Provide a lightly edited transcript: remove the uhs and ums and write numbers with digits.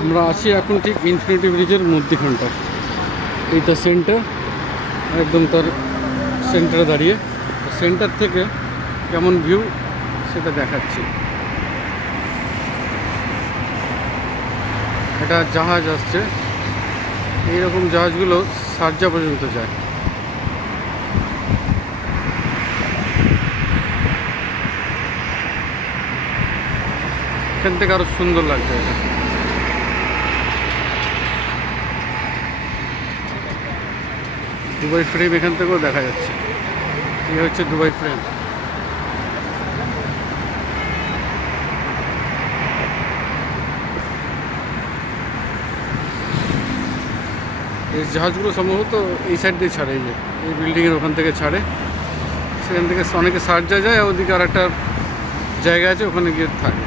আমরা আছি এখন ঠিক ইনফিনিটি ব্রিজের মধ্যখানটা। এইটা সেন্টার, একদম তার সেন্টারে দাঁড়িয়ে। সেন্টার থেকে কেমন ভিউ সেটা দেখাচ্ছি। এটা জাহাজ আসছে, এইরকম জাহাজগুলো শারজা পর্যন্ত যায়। এখান থেকে আরো সুন্দর লাগছে এটা। দুবাই ফ্রেম এখান থেকেও দেখা যাচ্ছে। এই হচ্ছে দুবাই ফ্রেম। এই জাহাজগুলো সম্ভবত এই সাইড দিয়ে ছাড়ে, এই বিল্ডিংয়ের ওখান থেকে ছাড়ে। সেখান থেকে অনেকে শারজা যায়, আর ওদিকে আর একটা জায়গা আছে, ওখানে গিয়ে থাকে।